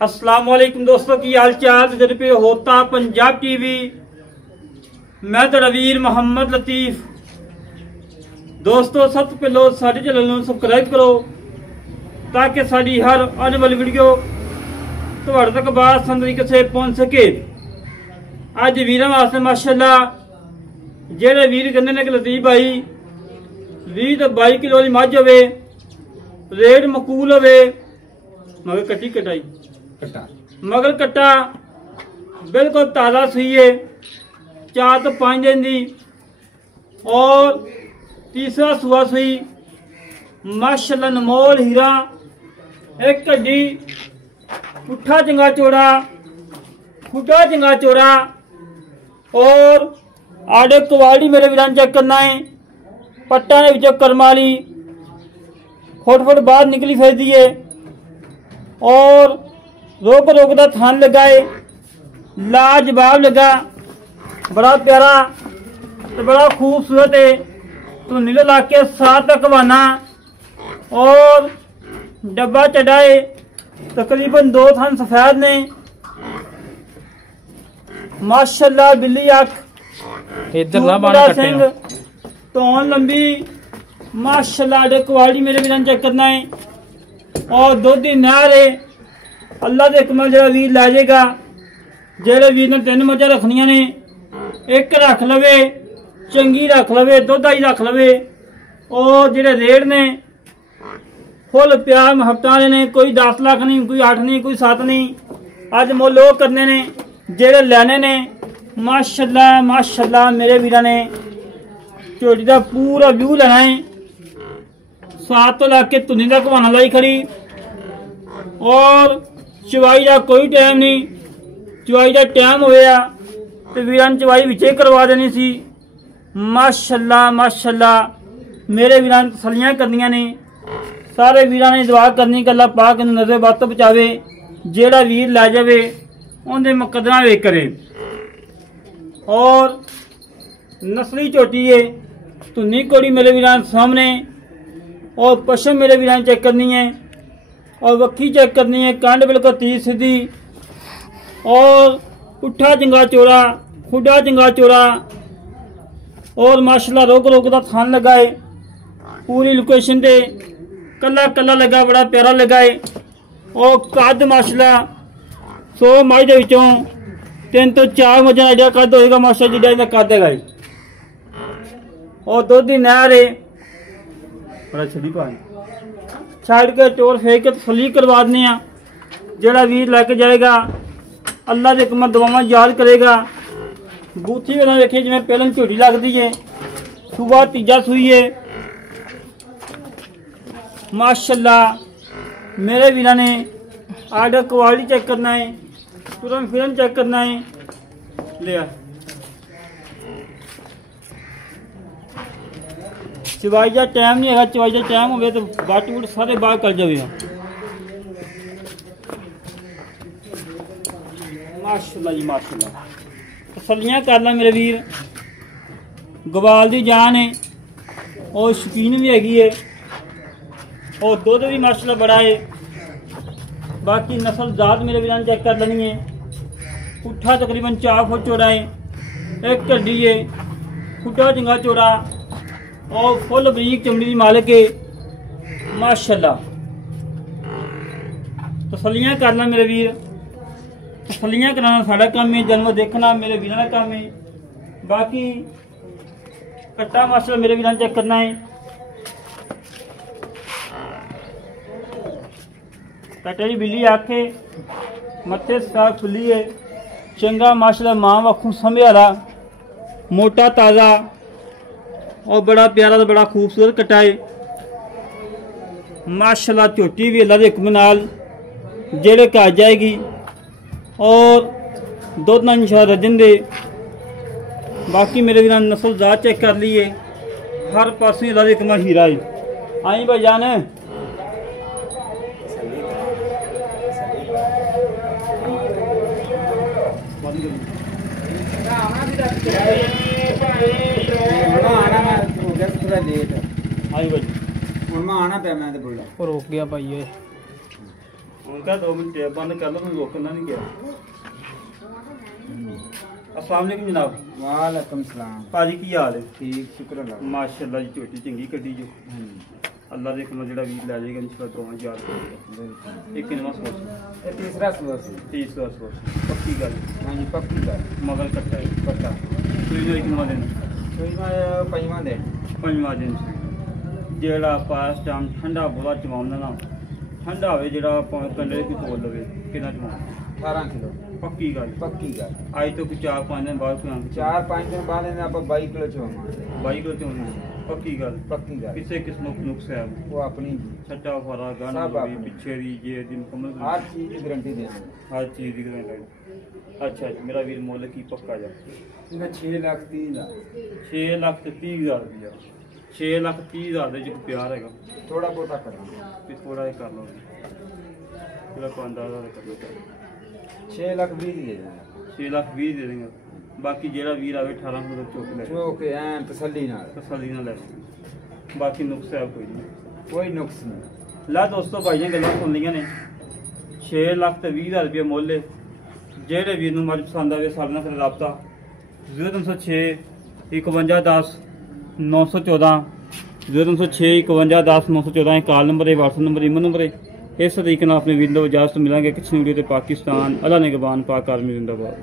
अस्सलाम वालेकुम दोस्तों, की हाल चाल जद पे होता पंजाब टीवी। मैं तेरा वीर मोहम्मद लतीफ। दोस्तों सब तो पहले साडे चैनल नूं सबसक्राइब करो ताकि साडी हर आने वाली वीडियो तुहाडे तक बासानी तरीके से पहुंच सके। अज वीरां वास्ते माशाअल्लाह जेड़े वीर कहंदे ने कि लतीफ भाई 20 तो 22 किलो वाली मझ होवे, रेट मकूल होवे, मगर कटी कटाई मगर कट्टा बिल्कुल ताज़ा सुई है, 4 तो 5 दिन दी और तीसरा सुआ सुई माशाअल्लाह नमोल हीरा। एक हड्डी पुठा चंगा चौड़ा, खुटा चंगा चौड़ा और आड़े क्वालिटी मेरे वीरान चेक करना है। पट्टा ने विचों करमाली फुट बाहर निकली फिरदी है और रोक रोक का थान लगा है, लाजवाब लगा, बड़ा प्यारा तो बड़ा खूबसूरत है। तो नीले ला के 7 तक वाना और डब्बा चढ़ाए, तकरीबन 2 थान सफेद ने माशाअल्लाह। बिल्ली अख सिंह तोन लंबी माशाअल्लाह, क्वालिटी मेरे भी चेक करना है और दुध नहर है। अल्लाह के कमल जो वीर लै जाएगा, जेड़े वीर ने 3 मझां रखनिया ने, एक रख लवे, चंगी रख लवे, दुध आई रख लवे। और जेड़े रेट ने फुल प्यार मुहब्बत वाले ने, कोई 10 लाख नहीं, कोई 8 नहीं, कोई 7 नहीं। अज मुल वो करने ने जेड़े लैने ने माशाअल्लाह माशाअल्लाह। मेरे वीरां ने झोटी का पूरा व्यू लेना है, 7 तो लैके धुनी तक बहाना लाई खड़ी और चवाई का कोई टाइम नहीं। चवाई का टाइम होया तो वीरां ने चवाई विचे करवा देनी सी। माशाअल्लाह माशाअल्लाह मेरे वीरां ने तसलियां करनियां ने। सारे वीरां ने दुआ करनी कि अल्लाह पाक नजर बद तो बचावे, जेड़ा वीर लै जावे उनके मुकदमा वे करे। और नस्ली झोटी है, धुनी कोड़ी मेरे वीरां सामने और पशम मेरे वीरां चेक करनी है और वक्की चेक करनी है। कांड बिल्कुल 30 सीधी और पुठा चंगा चौड़ा, खुडा चंगा चौड़ा और माशाअल्लाह रोक रोक का थान लगा है। पूरी लोकेशन पे कला कला लगा, बड़ा प्यारा लगा है। और कद माशाअल्लाह 100 मझ के विचों 3 तो 4 मझां एडा कद होएगा माशाअल्लाह, जिड्डा इहदा कद है। और दुध की नहर है, बड़ा छड़ी पानी छड़ के टोर फेंक के तसली करवा दें। जेड़ा वीर लैके जाएगा अल्लाह के कम दुआवां याद करेगा। बूथी भी ना देखिए जिवें पहले झोटी लगती है। सुबह तीजा सुई है माशाअल्लाह। मेरे वीरां ने आर्डर क्वालिटी चेक करना है, तुरंत फिरन चेक करना है। लिया चवाई का टाइम नहीं है, चवाई का टाइम हो तो बट बुट सारे बाहर कर जाएगा। माशाअल्लाह जी माशाअल्लाह। तसलियां करना मेरे वीर, गवाल की जान है और शौकीन भी हैगी है और दुध भी माशाअल्लाह बड़ा है। बाकी नस्ल जात मेरे वीरां चेक कर लेनी है। पुठा तकरीबन 4 फुट चौड़ा है, एक हड्डी है, खुटा चंगा चौड़ा और फुल बरीक चमड़ी की मालिक है माशाअल्लाह। तसलियां करना मेरे वीर, तसलियां कराना साडा काम है, जन्म देखना मेरे वीरां का काम है। बाकी कट्टा माशाअल्लाह मेरे वीरां चेक करना है। कट्टे की बिल्ली आखे मत्थे साफ खुली है, चंगा माशाअल्लाह मां वाखू संभ्याला, मोटा ताज़ा और बड़ा प्यारा तो बड़ा खूबसूरत कट्टा है माशाअल्लाह। झोटी भी अल्लाह के हुक्म नाल जेड़े घर जाएगी और दुध ना इंशाअल्लाह रजन दे। बाकी मेरे वीरां नस्ल जात चेक कर ली है, हर पासे अल्लाह के हुक्म हीरा है। आई भाई जान लेट आई भाई मैं आना पे मैं तो बोला रोक गया भाई ये ਹੁਣ ਕਹ 2 ਮਿੰਟ बंद कर लो, तुम रोकना नहीं गया। अस्सलाम वालेकुम जनाब। वालेकुम सलाम भाजी की हाल है? ठीक शुक्र अल्लाह। माशाअल्लाह जी झोटी चंगी कड्डी जो अल्लाह दे हुक्म जेड़ा वीर लै जाएगा इंशाअल्लाह दोवां याद करेगा। एक किनवा सोच ये तीसरा सोच तीसरा सोच पक्की गल। हाँ जी पक्की गल। मगर कट्टा है पक्का सुई जो किनवा दिन सुई में पंजवां दिन। पंजवां दिन जेड़ा पास टाइम ठंडा बोला चवाउंदा ना ठंडा होवे जेड़ा कंडे कोई तोल लवे कितना चवाउंदा 18 किलो पक्की गल। पक्की गल। आज तो कोई 4-5 दिन बाद कोई 4-5 दिन बाद इन्हें आप 22 किलो चवावांगे। 22 किलो चवाउंदा पक्की गल। पक्की गल। किसे किस नुक्स है वो अपनी छट्टा फरा गाना सब भी अपनी। पिछे दी ये दिन मुकम्मल हर चीज की गारंटी देंगे। हर चीज की गारंटी। अच्छा जी मेरा वीर मुल्ल की पक्का जा इन्हें 6 लाख 30 लाख 6 लाख ते 30,000 रुपया 6 लाख 30,000 ਦੇ ਵਿੱਚ ਪਿਆਰ ਹੈਗਾ थोड़ा बहुता करना ਵੀ ਥੋੜਾ ਜਿਹਾ ਕਰ ਲਓ ਜਿਹੜਾ 5,000 ਦਾ ਕਰ ਲਓ 6 लाख 20 दे देंगे 6 ਲੱਖ 20 ਦੇ ਦੇਂਗੇ ਬਾਕੀ ਜਿਹੜਾ ਵੀਰ ਆਵੇ 18 ਨੂੰ ਚੁੱਕ ਲੈ जो के ऐन तसल्ली नाल ਤਸੱਲੀ ਨਾਲ ਲੈ ਬਾਕੀ ਨੁਕਸ ਹੈ ਕੋਈ ਨਹੀਂ कोई नुक्स नहीं। ਲੈ ਦੋਸਤੋ ਭਾਈਆਂ ਗੱਲਾਂ ਸੁਣ ਲਈਆਂ ਨੇ 6 ਲੱਖ ਤੇ 20,000 ਰੁਪਏ ਮੁੱਲ ਹੈ ਜਿਹੜੇ ਵੀਰ ਨੂੰ ਮੱਝ ਪਸੰਦ ਆਵੇ ਸਾਡੇ ਨਾਲ ਫਿਰ ਰਾਬਤਾ 0306 5110 914 0306 5110 914 ਕਾਲ ਨੰਬਰ ਹੈ WhatsApp ਨੰਬਰ ਈਮੇਲ ਨੰਬਰ ਹੈ ਇਸ ਤਰੀਕੇ ਨਾਲ ਆਪਣੇ ਵੀਰ ਨੂੰ ਇਜਾਜ਼ਤ ਮਿਲਾਂਗੇ ਕਿਸ ਵੀਡੀਓ ਤੇ ਪਾਕਿਸਤਾਨ ਅੱਲਾ ਨਿਗਹਬਾਨ ਪਾਕ ਆਰਮੀ ਜ਼ਿੰਦਾਬਾਦ।